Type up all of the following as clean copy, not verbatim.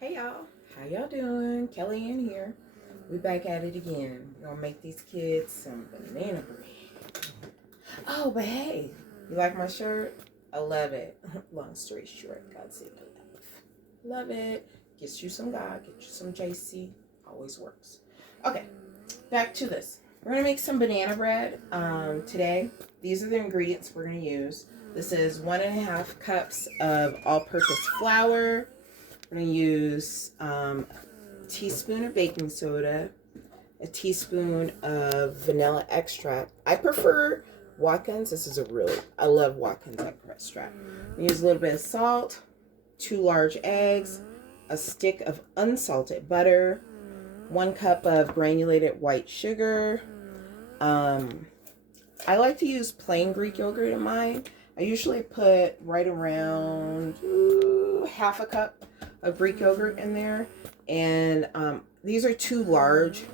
Hey y'all, how y'all doing? Kelly in here. We back at it again. We're gonna make these kids some banana bread. Oh, but hey, you like my shirt? I love it. Long story short, God save my life. Love it. Gets you some God, get you some JC. Always works. Okay, back to this. We're gonna make some banana bread today. These are the ingredients we're gonna use. This is 1.5 cups of all-purpose flour. We're going to use a teaspoon of baking soda, a teaspoon of vanilla extract. I prefer Watkins. I love Watkins extract. We use a little bit of salt, 2 large eggs, a stick of unsalted butter, 1 cup of granulated white sugar. I like to use plain Greek yogurt in mine. I usually put right around half a cup of Greek yogurt in there, and these are 2 large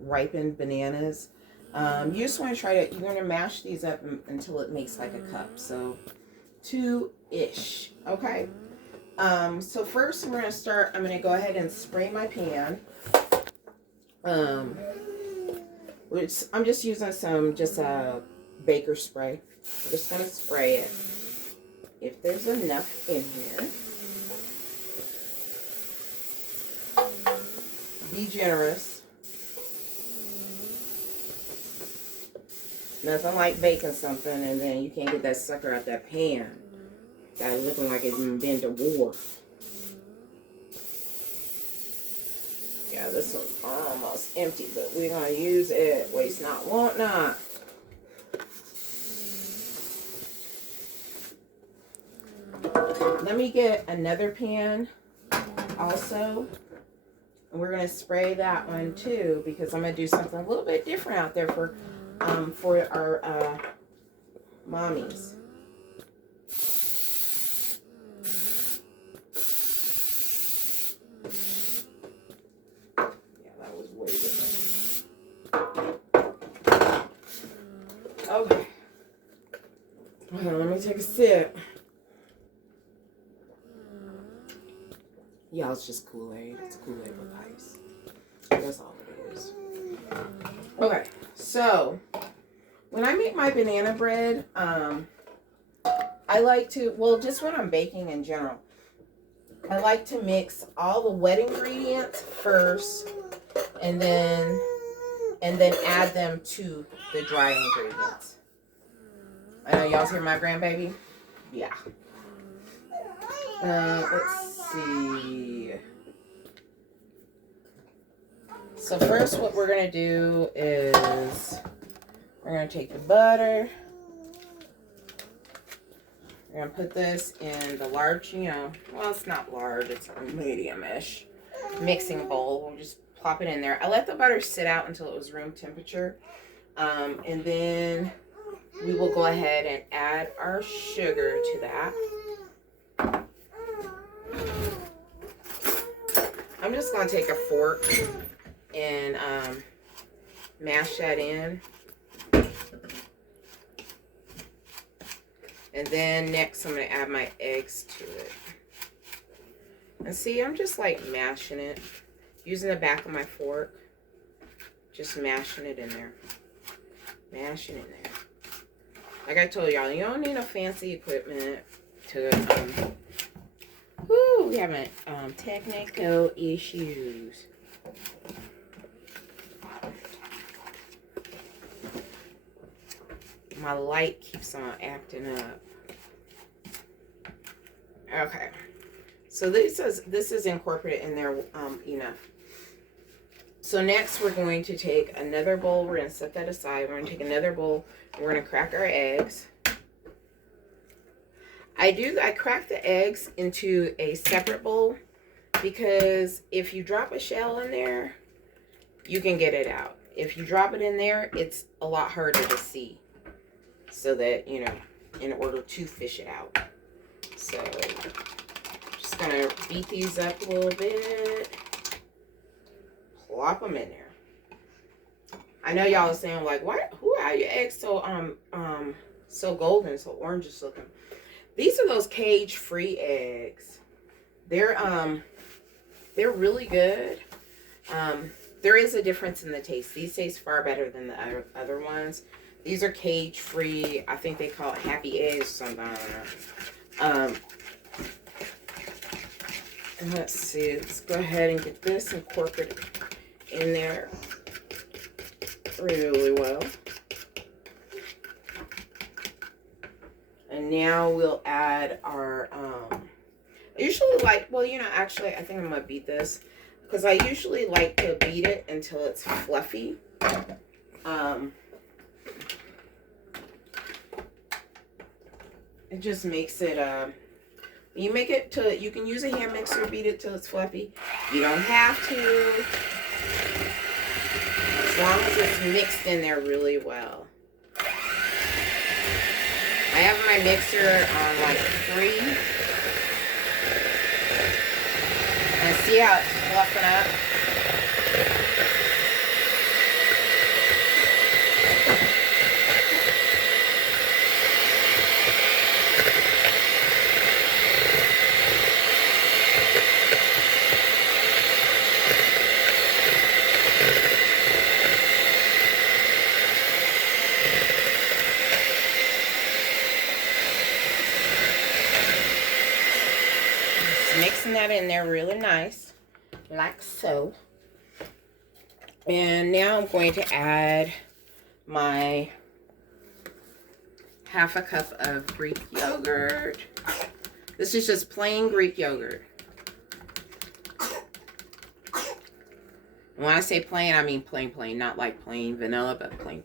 ripened bananas. You just want to you're going to mash these up until it makes like a cup, so 2-ish. Okay. So first we're going to start. I'm going to go ahead and spray my pan. I'm just using some baker spray. I'm just going to spray it if there's enough in here. Be generous. Nothing like baking something and then you can't get that sucker out that pan. Got it looking like it's been to war. Yeah, this one's almost empty, but we're going to use it. Waste not, want not. Let me get another pan also. And we're going to spray that one too, because I'm going to do something a little bit different out there for our mommies. Yeah, that was way different. Okay. Let me take a sip. Y'all, it's just Kool-Aid. It's Kool-Aid with ice. That's all it is. Okay, so when I make my banana bread, I like to, just when I'm baking in general, I like to mix all the wet ingredients first and then add them to the dry ingredients. I know y'all hear my grandbaby? Yeah. Let's see. So first what we're going to do is we're going to take the butter. We're going to put this in the large, it's not large, it's a medium-ish mixing bowl. We'll just plop it in there. I let the butter sit out until it was room temperature. And then we will go ahead and add our sugar to that. I'm just going to take a fork and mash that in. And then next I'm going to add my eggs to it. And see, I'm just like mashing it. Using the back of my fork. Just mashing it in there. Mashing it in there. Like I told y'all, you don't need no fancy equipment to we having technical issues. My light keeps on acting up. Okay. So this is incorporated in there enough. So next we're going to take another bowl. We're going to set that aside. We're going to take another bowl. We're going to crack our eggs. I crack the eggs into a separate bowl because if you drop a shell in there, you can get it out. If you drop it in there, it's a lot harder to see. So that, in order to fish it out. So, just going to beat these up a little bit. Plop them in there. I know y'all are saying, like, who are your eggs so golden, so orangish looking? These are those cage-free eggs. They're They're really good. There is a difference in the taste. These taste far better than the other ones. These are cage free. I think they call it happy eggs something. I don't know. And let's see. Let's go ahead and get this incorporated in there really well. And now we'll add our, I usually like, well, you know, actually, I think I'm going to beat this. Because I usually like to beat it until it's fluffy. It just makes it, you make it to, you can use a hand mixer, beat it till it's fluffy. You don't have to. As long as it's mixed in there really well. I have my mixer on like 3. And see how it's fluffing up? Mixing that in there really nice, like so. And now I'm going to add my half a cup of Greek yogurt. This is just plain Greek yogurt. When I say plain, I mean plain, not like plain vanilla, but plain.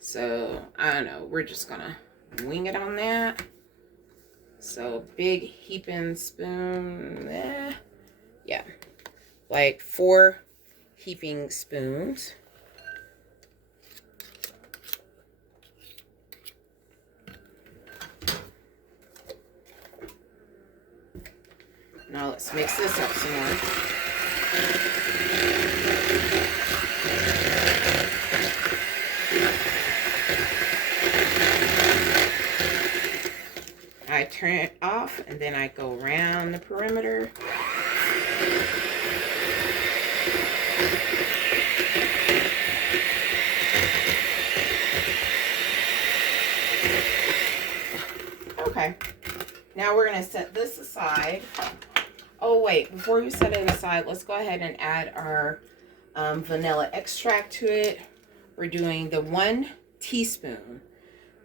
So, I don't know, we're just gonna wing it on that. So, big heaping spoon, yeah, like 4 heaping spoons. Now let's mix this up some more. I turn it off and then I go around the perimeter. Okay, now we're going to set this aside. Oh wait, before you set it aside, let's go ahead and add our vanilla extract to it. We're doing the 1 teaspoon.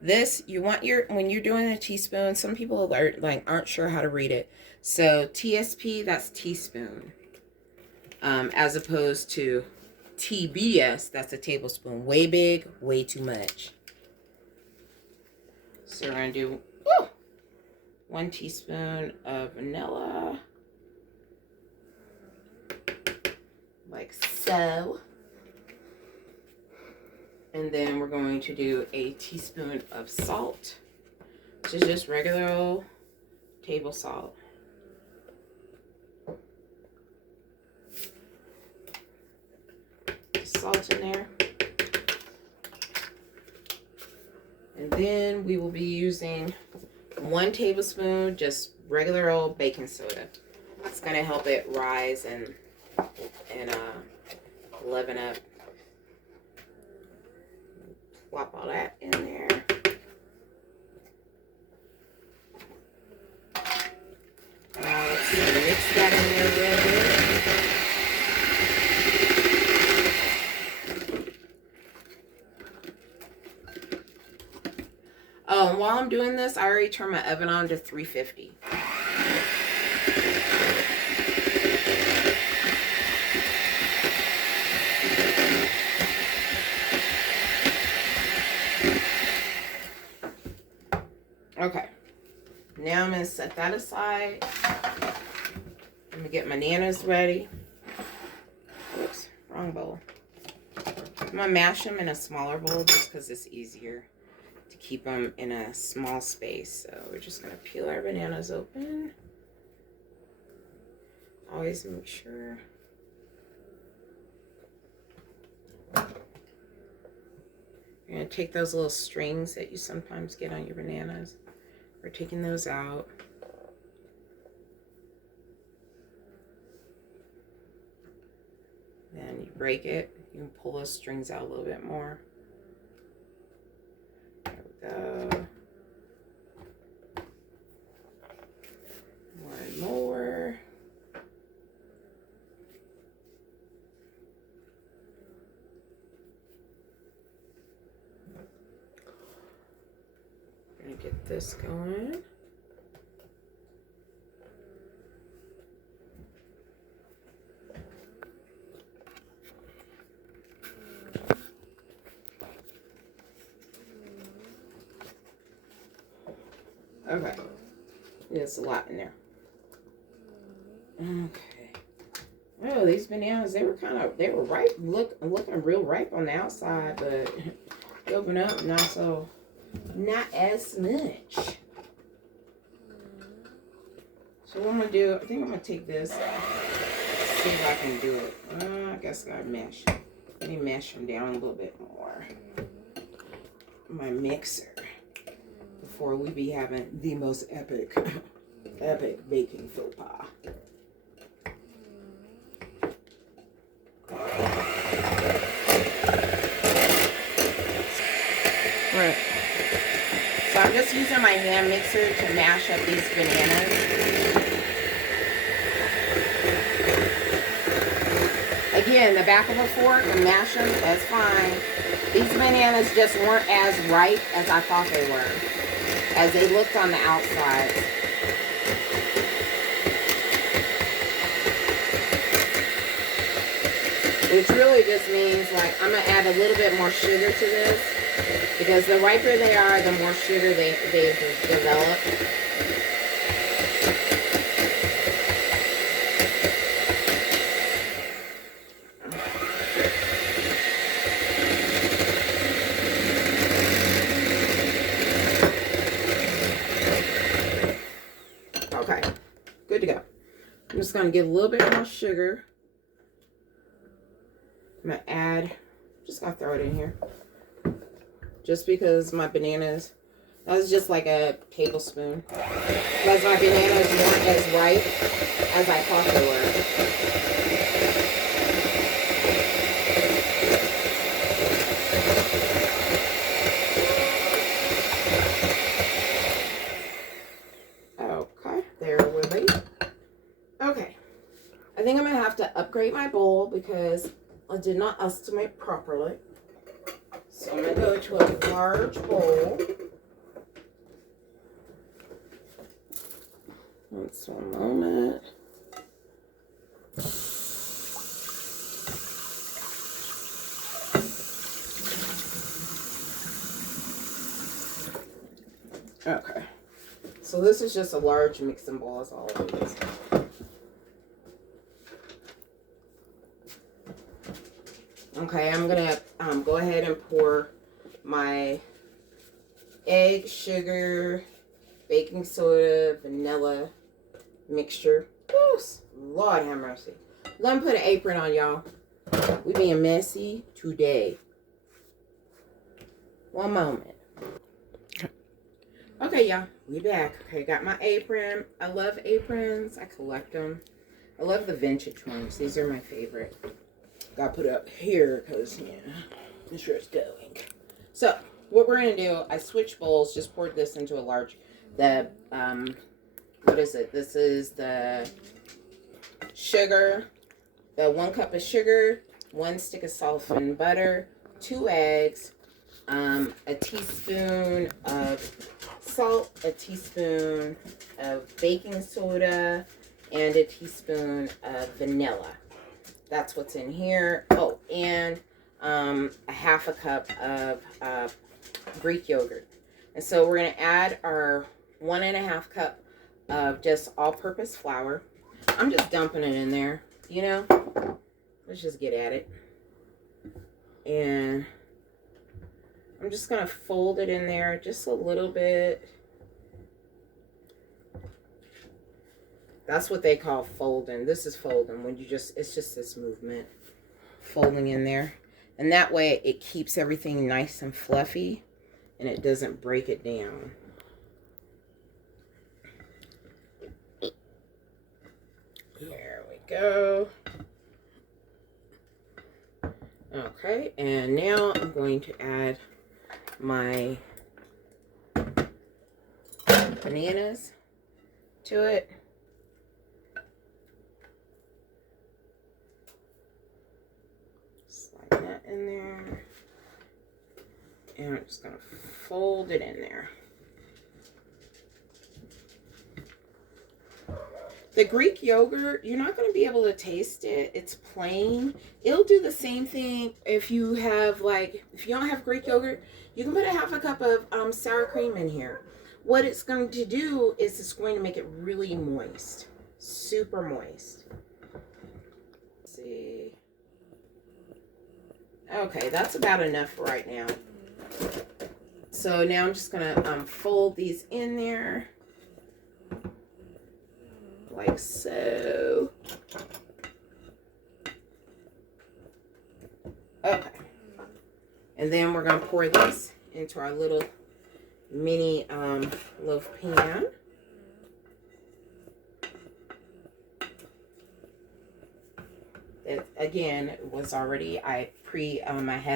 This, you want your, when you're doing a teaspoon, some people are like aren't sure how to read it. So TSP, that's teaspoon. As opposed to TBS, that's a tablespoon. Way big, way too much. So we're going to do 1 teaspoon of vanilla. Like so. And then we're going to do a teaspoon of salt, which is just regular old table salt. Salt in there. And then we will be using 1 tablespoon, just regular old baking soda. It's going to help it rise and leaven up. Plop all that in there. Now let's mix that in there real good. Oh, and while I'm doing this, I already turned my oven on to 350. Okay, now I'm going to set that aside. I'm going to get my nanas ready. Oops, wrong bowl. I'm going to mash them in a smaller bowl just because it's easier to keep them in a small space. So we're just going to peel our bananas open. Always make sure. You're going to take those little strings that you sometimes get on your bananas. We're taking those out. Then you break it. You can pull those strings out a little bit more. There we go. More and more. I'm gonna get this going. Okay, there's a lot in there. Okay. Oh, these bananas, they were ripe, looking real ripe on the outside, but they open up, not as much. So what I'm gonna do, I think I'm gonna take this, see if I can do it. I guess I gotta mash. Let me mash them down a little bit more. My mixer. Before we be having the most epic baking faux pas. Right. So I'm just using my hand mixer to mash up these bananas. Again, the back of a fork and mash them, that's fine. These bananas just weren't as ripe as I thought they were, as they looked on the outside. Which really just means, like, I'm going to add a little bit more sugar to this, because the riper they are, the more sugar they develop. Okay, good to go. I'm just going to get a little bit more sugar. I'm going to add, just going to throw it in here. Just because my bananas, that was just like a tablespoon. Because my bananas weren't as ripe as I thought they were. Okay, there we go. Okay, I think I'm going to have to upgrade my bowl because I did not estimate properly. So I'm going to go to a large bowl. Just one moment. Okay. So this is just a large mixing bowl, is all it is. Okay, I'm gonna go ahead and pour my egg, sugar, baking soda, vanilla mixture. Woo, Lord have mercy. Let me put an apron on, y'all. We being messy today. One moment. Okay, y'all, we back. Okay, got my apron. I love aprons. I collect them. I love the vintage ones. These are my favorite. Got put up here because, yeah, I'm sure it's going. So, what we're going to do, I switched bowls, just poured this into a large, what is it? This is the sugar, the 1 cup of sugar, 1 stick of softened butter, 2 eggs, a teaspoon of salt, a teaspoon of baking soda, and a teaspoon of vanilla. That's what's in here. Oh, and a half a cup of Greek yogurt. And so we're going to add our 1.5 cup of just all-purpose flour. I'm just dumping it in there, you know. Let's just get at it. And I'm just going to fold it in there just a little bit. That's what they call folding. This is folding when you just, it's just this movement. Folding in there. And that way it keeps everything nice and fluffy and it doesn't break it down. There we go. Okay, and now I'm going to add my bananas to it. Slide that in there. And I'm just going to fold it in there. The Greek yogurt, you're not going to be able to taste it. It's plain. It'll do the same thing if you have, like, if you don't have Greek yogurt, you can put a half a cup of sour cream in here. What it's going to do is it's going to make it really moist. Super moist. Let's see. Okay, that's about enough for right now. So now I'm just going to fold these in there. Like so. Okay. And then we're going to pour these into our little mini loaf pan. It, again, was already, ahead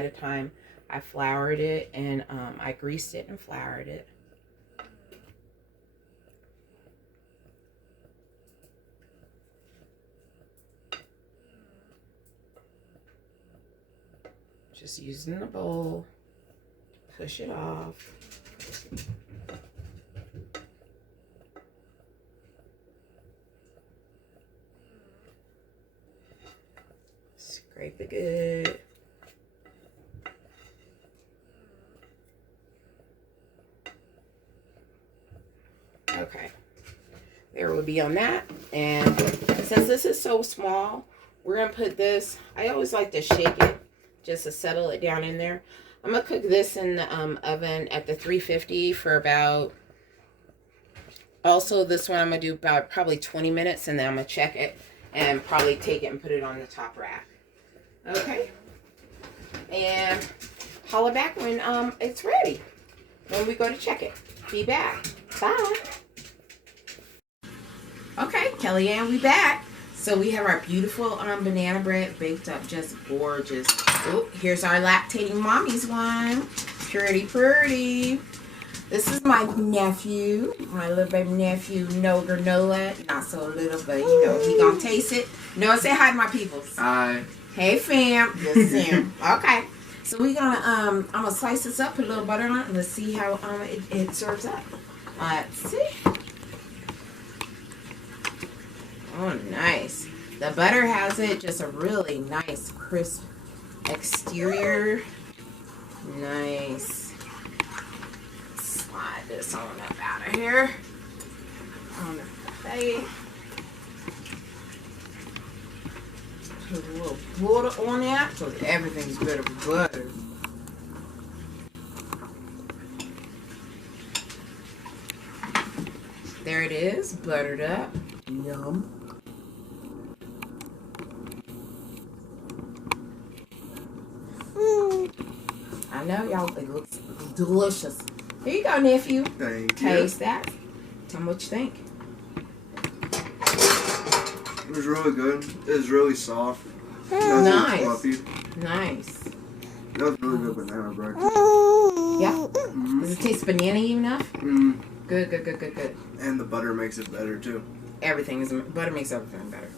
of time, I floured it and I greased it and floured it. Just using the bowl to push it off. Scrape it good. Okay. There will be on that. And since this is so small, we're going to put this, I always like to shake it just to settle it down in there. I'm going to cook this in the oven at the 350 for about, also this one I'm going to do about probably 20 minutes, and then I'm going to check it and probably take it and put it on the top rack. Okay. And holla back when it's ready, when we go to check it. Be back. Bye. Okay, Kellyanne, we back. So we have our beautiful banana bread baked up, just gorgeous. Oh, here's our lactating mommy's one. Pretty. This is my nephew, my little baby nephew, Noga Nola. Not so little, but you know, he gonna taste it. Noah, say hi to my peoples. Hi. Hey fam. Yes, Sam. Okay. So we're gonna I'm gonna slice this up, put a little butter on it, and let's see how it serves up. Let's see. Oh, nice. The butter has it just a really nice crisp exterior. Nice. Slide this on up out of here. On the plate. Put a little butter on that because everything's better with butter. There it is, buttered up. Yum. I know, y'all, it looks delicious. Here you go, nephew. Thank Taste that. Tell me what you think. It was really good. It was really soft. Nice. Fluffy. Nice. That was really good banana bread. Yeah? Mm-hmm. Does it taste banana-y enough? Mm. Good. And the butter makes it better, too. Butter makes everything better.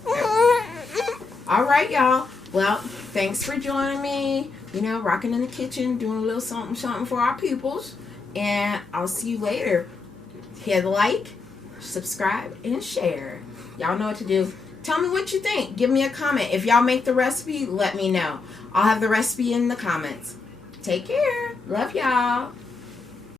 All right, y'all. Well, thanks for joining me. You know, rocking in the kitchen, doing a little something for our peoples. And I'll see you later. Hit like, subscribe, and share. Y'all know what to do. Tell me what you think. Give me a comment. If y'all make the recipe, let me know. I'll have the recipe in the comments. Take care. Love y'all.